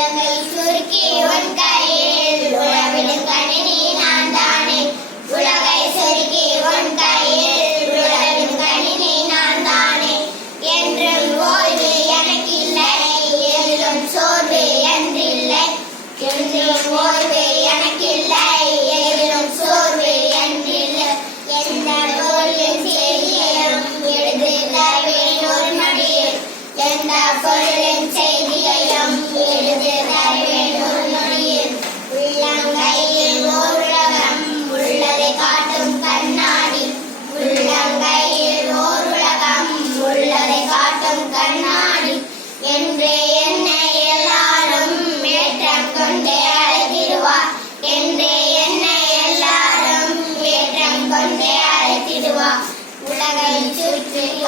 ഉള്ളമിൽ ചുരുക്കി ഉൻ കൈ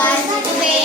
us